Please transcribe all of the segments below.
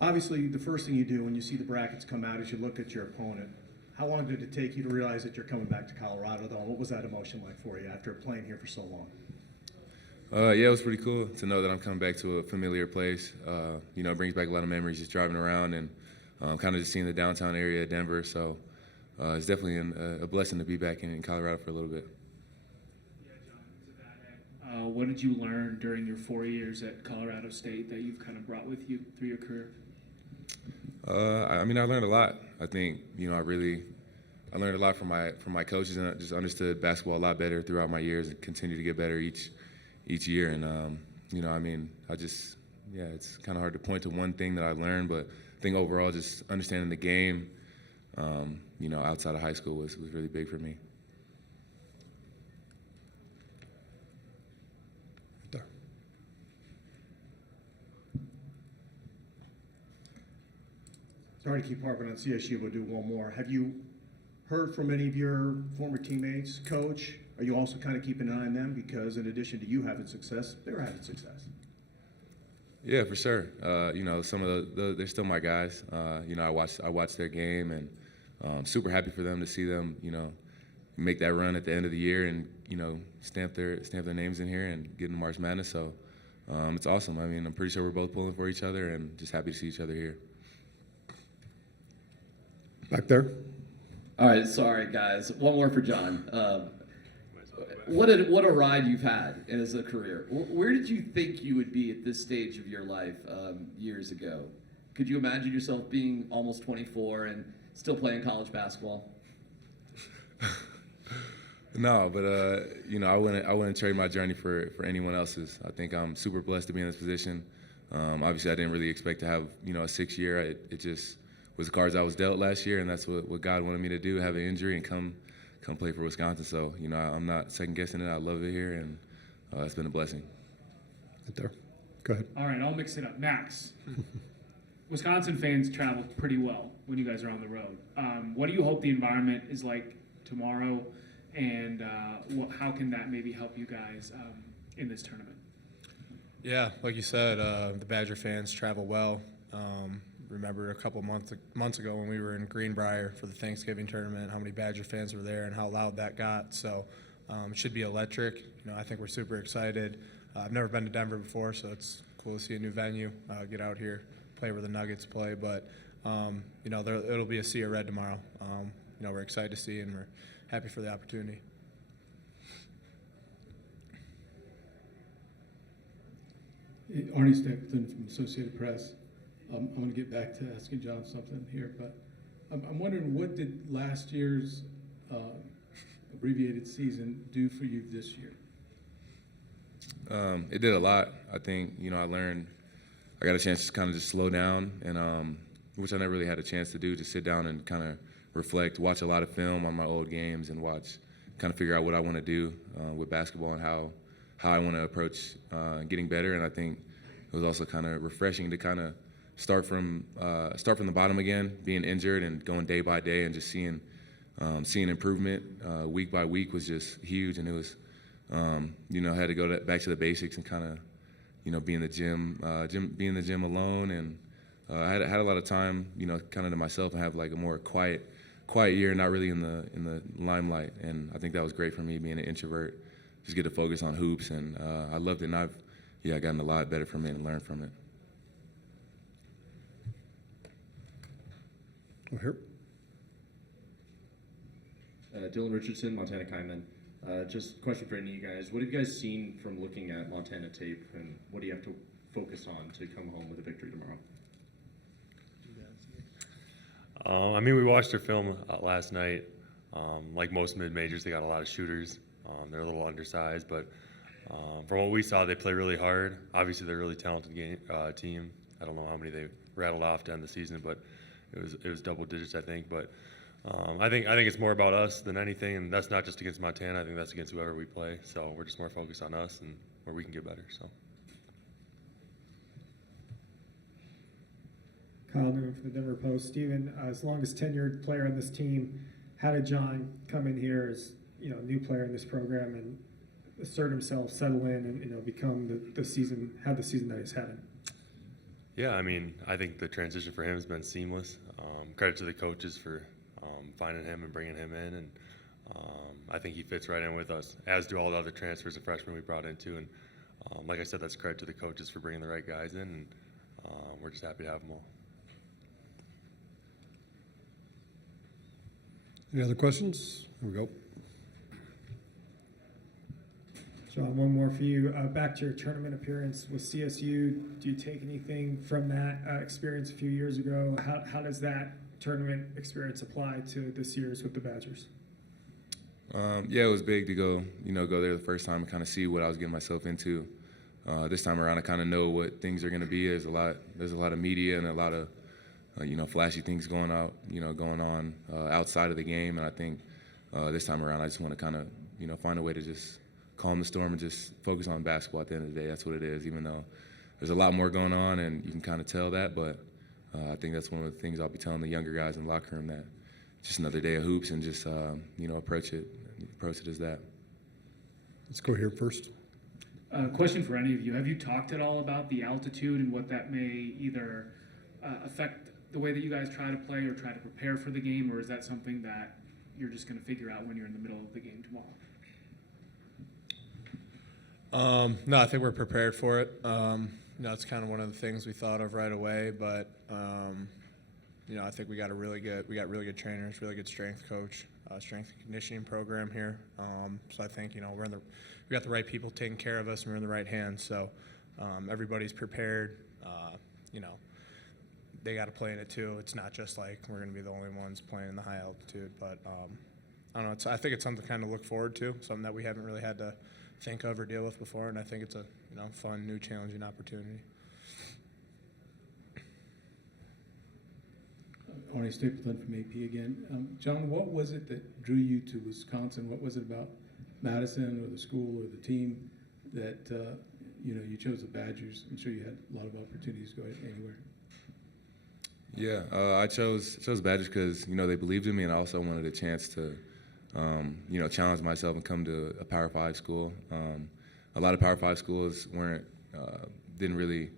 Obviously, the first thing you do when you see the brackets come out is you look at your opponent. How long did it take you to realize that you're coming back to Colorado, though? What was that emotion like for you after playing here for so long? Yeah, it was pretty cool to know that I'm coming back to a familiar place. It brings back a lot of memories just driving around and kind of just seeing the downtown area of Denver. So it's definitely a blessing to be back in Colorado for a little bit. Yeah, John, to that end, what did you learn during your 4 years at Colorado State that you've kind of brought with you through your career? I learned a lot. I think, I learned a lot from my coaches, and I just understood basketball a lot better throughout my years and continue to get better each year. And, it's kind of hard to point to one thing that I learned, but I think overall just understanding the game, outside of high school was really big for me. Sorry to keep harping on CSU, but do one more. Have you heard from any of your former teammates, coach? Are you also kind of keeping an eye on them? Because in addition to you having success, they're having success. Yeah, for sure. Some of they're still my guys. I watch their game, and super happy for them to see them, make that run at the end of the year and, stamp their names in here and get into March Madness. So it's awesome. I'm pretty sure we're both pulling for each other and just happy to see each other here. Back there. All right, sorry guys. One more for John. What a ride you've had as a career. Where did you think you would be at this stage of your life years ago? Could you imagine yourself being almost 24 and still playing college basketball? No, but I wouldn't trade my journey for anyone else's. I think I'm super blessed to be in this position. Obviously, I didn't really expect to have a 6-year. It just was the cards I was dealt last year, and that's what God wanted me to do, have an injury and come play for Wisconsin. So, I'm not second-guessing it. I love it here, and it's been a blessing. Right there. Go ahead. All right, I'll mix it up. Max, Wisconsin fans travel pretty well when you guys are on the road. What do you hope the environment is like tomorrow, and how can that maybe help you guys in this tournament? Yeah, like you said, the Badger fans travel well. Remember a couple months ago when we were in Greenbrier for the Thanksgiving tournament, how many Badger fans were there and how loud that got. So it should be electric. I think we're super excited. I've never been to Denver before, so it's cool to see a new venue, get out here, play where the Nuggets play. But, it'll be a sea of red tomorrow. We're excited to see, and we're happy for the opportunity. Arnie Stapleton from Associated Press. I'm going to get back to asking John something here, but I'm wondering, what did last year's abbreviated season do for you this year? It did a lot. I think, I got a chance to kind of just slow down, and which I never really had a chance to do, to sit down and kind of reflect, watch a lot of film on my old games and kind of figure out what I want to do with basketball and how I want to approach getting better. And I think it was also kind of refreshing to kind of start from the bottom again, being injured and going day by day and just seeing improvement week by week was just huge. And it was, I had to go back to the basics and kind of, be in the gym alone. And I had a lot of time, kind of to myself and have like a more quiet year, not really in the limelight. And I think that was great for me, being an introvert, just get to focus on hoops. And I loved it. And I've gotten a lot better from it and learned from it. Over here. Dylan Richardson, Montana Kaiman. Just a question for any of you guys. What have you guys seen from looking at Montana tape, and what do you have to focus on to come home with a victory tomorrow? We watched their film last night. Like most mid-majors, they got a lot of shooters. They're a little undersized, but from what we saw, they play really hard. Obviously, they're a really talented team. I don't know how many they rattled off to end the season, but it was double digits, I think. But I think it's more about us than anything, and that's not just against Montana. I think that's against whoever we play. So we're just more focused on us and where we can get better. So. Kyle Newman from the Denver Post. Steven, as long as tenured player on this team, how did John come in here as a new player in this program and assert himself, settle in, and become the season that he's having? Yeah, I mean, I think the transition for him has been seamless. Credit to the coaches for finding him and bringing him in, and I think he fits right in with us, as do all the other transfers and freshmen we brought in too. And like I said, that's credit to the coaches for bringing the right guys in, and we're just happy to have them all. Any other questions? Here we go. John, one more for you. Back to your tournament appearance with CSU, do you take anything from that experience a few years ago? How does that tournament experience apply to this year's with the Badgers? Yeah, it was big to go there the first time and kind of see what I was getting myself into. This time around, I kind of know what things are going to be. There's a lot of media and a lot of flashy things going on outside of the game, and I think this time around, I just want to kind of find a way to just calm the storm and just focus on basketball at the end of the day. That's what it is, even though there's a lot more going on, and you can kind of tell that, but I think that's one of the things I'll be telling the younger guys in the locker room, that just another day of hoops and just, approach it as that. Let's go here first. Question for any of you. Have you talked at all about the altitude and what that may either affect the way that you guys try to play or try to prepare for the game, or is that something that you're just going to figure out when you're in the middle of the game tomorrow? No, I think we're prepared for it. It's kind of one of the things we thought of right away, but I think we got really good trainers, really good strength coach, strength and conditioning program here. So I think we got the right people taking care of us, and we're in the right hands. So everybody's prepared. They got to play in it too. It's not just like we're going to be the only ones playing in the high altitude, but I don't know. I think it's something to kind of look forward to, something that we haven't really had to think of or deal with before, and I think it's a fun, new, challenging opportunity. Arnie Stapleton from AP again. John, what was it that drew you to Wisconsin? What was it about Madison or the school or the team that you chose the Badgers? I'm sure you had a lot of opportunities to go anywhere. Yeah, I chose Badgers because they believed in me, and I also wanted a chance to challenge myself and come to a Power 5 school. A lot of Power 5 schools didn't really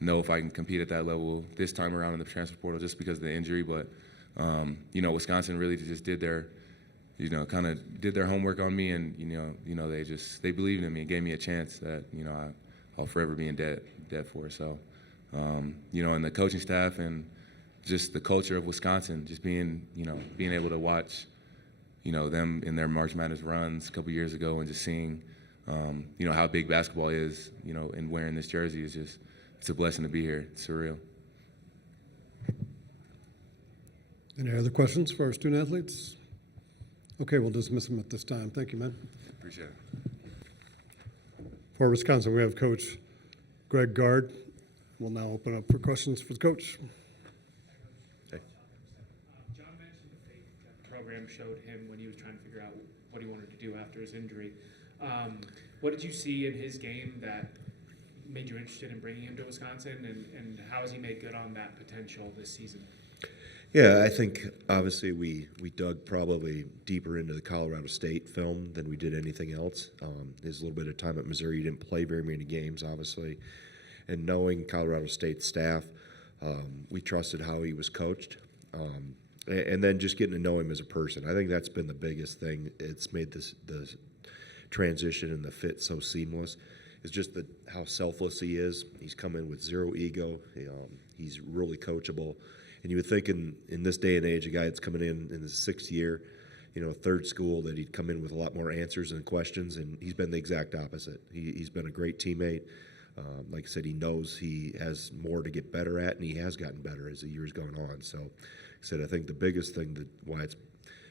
know if I can compete at that level this time around in the transfer portal just because of the injury. But Wisconsin really just did their homework on me, and they believed in me and gave me a chance that I'll forever be in debt for. So and the coaching staff and just the culture of Wisconsin, just being able to watch them in their March Madness runs a couple years ago, and just seeing how big basketball is, and wearing this jersey is just, it's a blessing to be here. It's surreal. Any other questions for our student athletes? Okay, we'll dismiss them at this time. Thank you, man. Appreciate it. For Wisconsin, we have Coach Greg Gard. We'll now open up for questions for the coach. John mentioned the faith that the program showed him when he was trying to figure out what he wanted to do after his injury. What did you see in his game that made you interested in bringing him to Wisconsin, and how has he made good on that potential this season? Yeah, I think obviously we dug probably deeper into the Colorado State film than we did anything else. His little bit of time at Missouri, he didn't play very many games, obviously. And knowing Colorado State staff, we trusted how he was coached. And then just getting to know him as a person. I think that's been the biggest thing. It's made the transition and the fit so seamless. It's just how selfless he is. He's come in with zero ego. He's really coachable. And you would think in this day and age, a guy that's coming in his sixth year, third school, that he'd come in with a lot more answers and questions, and he's been the exact opposite. He's been a great teammate. Like I said, he knows he has more to get better at, and he has gotten better as the year's gone on. So, like I said, I think the biggest thing why it's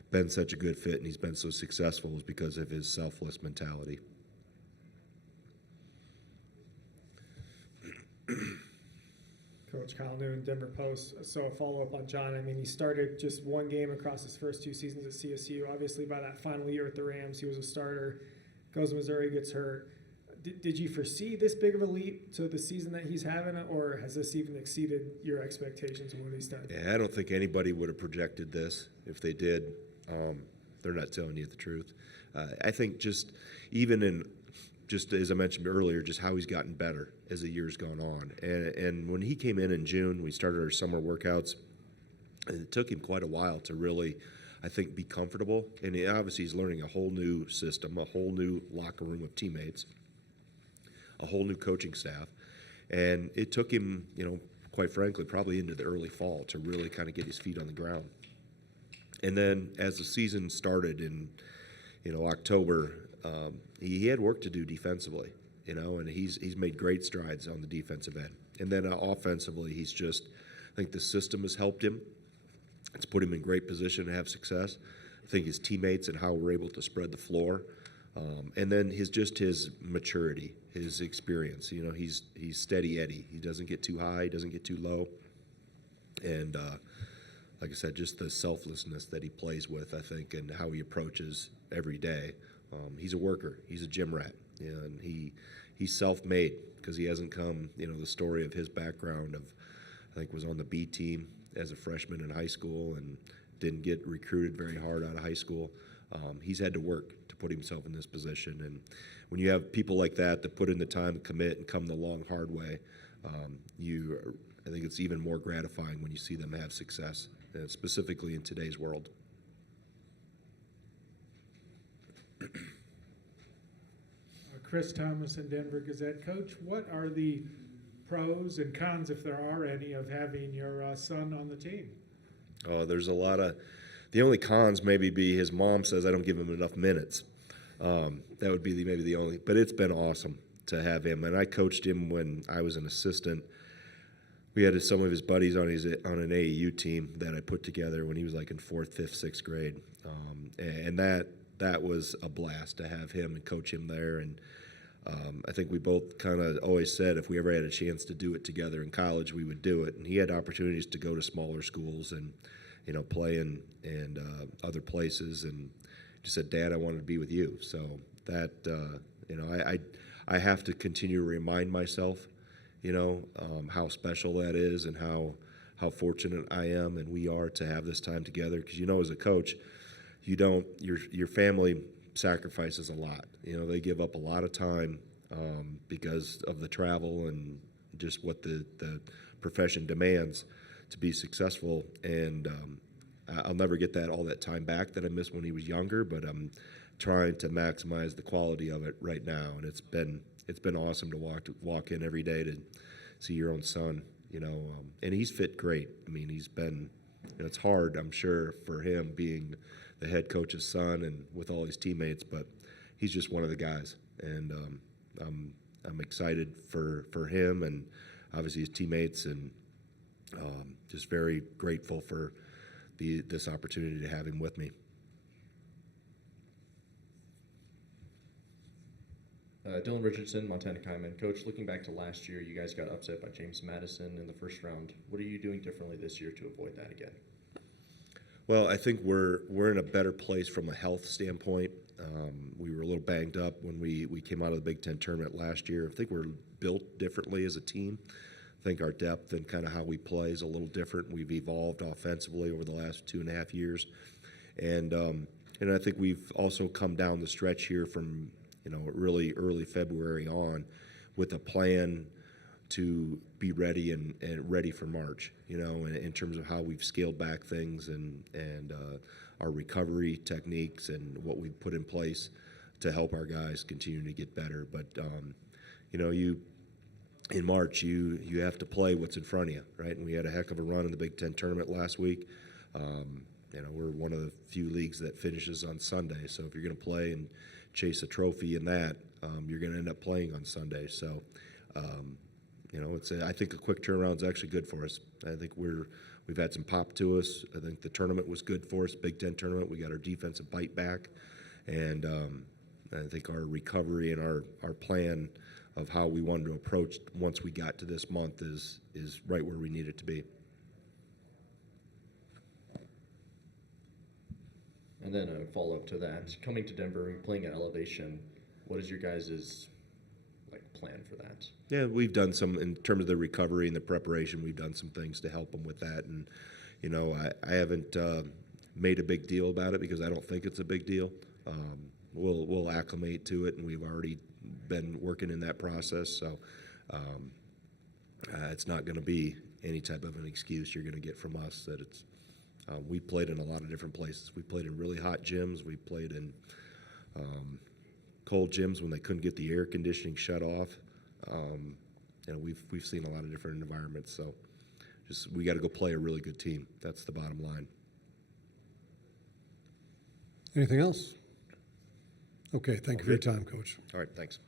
been such a good fit and he's been so successful is because of his selfless mentality. Coach Kyle Noon, Denver Post. So a follow-up on John. I mean, he started just one game across his first two seasons at CSU. Obviously, by that final year at the Rams, he was a starter. Goes to Missouri, gets hurt. Did you foresee this big of a leap to the season that he's having, or has this even exceeded your expectations of when he started? Yeah, I don't think anybody would have projected this. If they did, they're not telling you the truth. I think just even in just as I mentioned earlier, just how he's gotten better as the year's gone on. And when he came in June, we started our summer workouts. And it took him quite a while to really, I think, be comfortable. And obviously he's learning a whole new system, a whole new locker room of teammates, a whole new coaching staff. And it took him, quite frankly, probably into the early fall to really kind of get his feet on the ground. And then as the season started in, October, he had work to do defensively, and he's made great strides on the defensive end. And then offensively, I think the system has helped him. It's put him in great position to have success. I think his teammates and how we're able to spread the floor. And then his maturity, his experience. He's steady Eddie. He doesn't get too high, he doesn't get too low. And like I said, just the selflessness that he plays with, I think, and how he approaches every day. He's a worker. He's a gym rat. And he's self-made because he hasn't come, the story of his background I think was on the B team as a freshman in high school and didn't get recruited very hard out of high school. He's had to work to put himself in this position. And when you have people like that put in the time, commit, and come the long, hard way, I think it's even more gratifying when you see them have success, specifically in today's world. Chris Thomas and Denver Gazette. Coach, what are the pros and cons, if there are any, of having your son on the team? There's a lot of. The only cons maybe be his mom says I don't give him enough minutes. That would be maybe the only. But it's been awesome to have him, and I coached him when I was an assistant. We had some of his buddies on an AAU team that I put together when he was like in 4th, 5th, 6th grade, and that was a blast to have him and coach him there. And I think we both kind of always said if we ever had a chance to do it together in college, we would do it. And he had opportunities to go to smaller schools and play in other places, and just said, Dad, I wanted to be with you. So that I have to continue to remind myself, how special that is and how fortunate I am and we are to have this time together. Because as a coach, your family sacrifices a lot. They give up a lot of time because of the travel and just what the profession demands to be successful. And I'll never get all that time back that I missed when he was younger, but I'm trying to maximize the quality of it right now. And it's been awesome to walk in every day to see your own son, and he's fit great. I mean, he's been, it's hard, I'm sure, for him being the head coach's son and with all his teammates, but he's just one of the guys. And I'm excited for him and obviously his teammates, and just very grateful for this opportunity to have him with me. Dylan Richardson, Montana Kaiman. Coach, looking back to last year, you guys got upset by James Madison in the first round. What are you doing differently this year to avoid that again? Well, I think we're in a better place from a health standpoint. We were a little banged up when we came out of the Big Ten tournament last year. I think we're built differently as a team. I think our depth and kind of how we play is a little different. We've evolved offensively over the last 2.5 years. And I think we've also come down the stretch here from really early February on with a plan to be ready and ready for March, in terms of how we've scaled back things and our recovery techniques and what we've put in place to help our guys continue to get better. But, in March, you have to play what's in front of you, right? And we had a heck of a run in the Big Ten tournament last week. We're one of the few leagues that finishes on Sunday. So if you're going to play and chase a trophy in that, you're going to end up playing on Sunday. So, I think a quick turnaround is actually good for us. I think we've had some pop to us. I think the tournament was good for us, Big Ten tournament. We got our defensive bite back, and I think our recovery and our plan of how we wanted to approach once we got to this month is right where we need it to be. And then a follow-up to that, coming to Denver and playing at elevation, what is your guys' plan for that? Yeah, we've done some, in terms of the recovery and the preparation, we've done some things to help them with that. And, I haven't made a big deal about it because I don't think it's a big deal. We'll acclimate to it, and we've already been working in that process. So it's not going to be any type of an excuse you're going to get from us that it's. We played in a lot of different places. We played in really hot gyms. We played in cold gyms when they couldn't get the air conditioning shut off. We've seen a lot of different environments. So we got to go play a really good team. That's the bottom line. Anything else? Okay, thank you for your time, Coach. All right, thanks.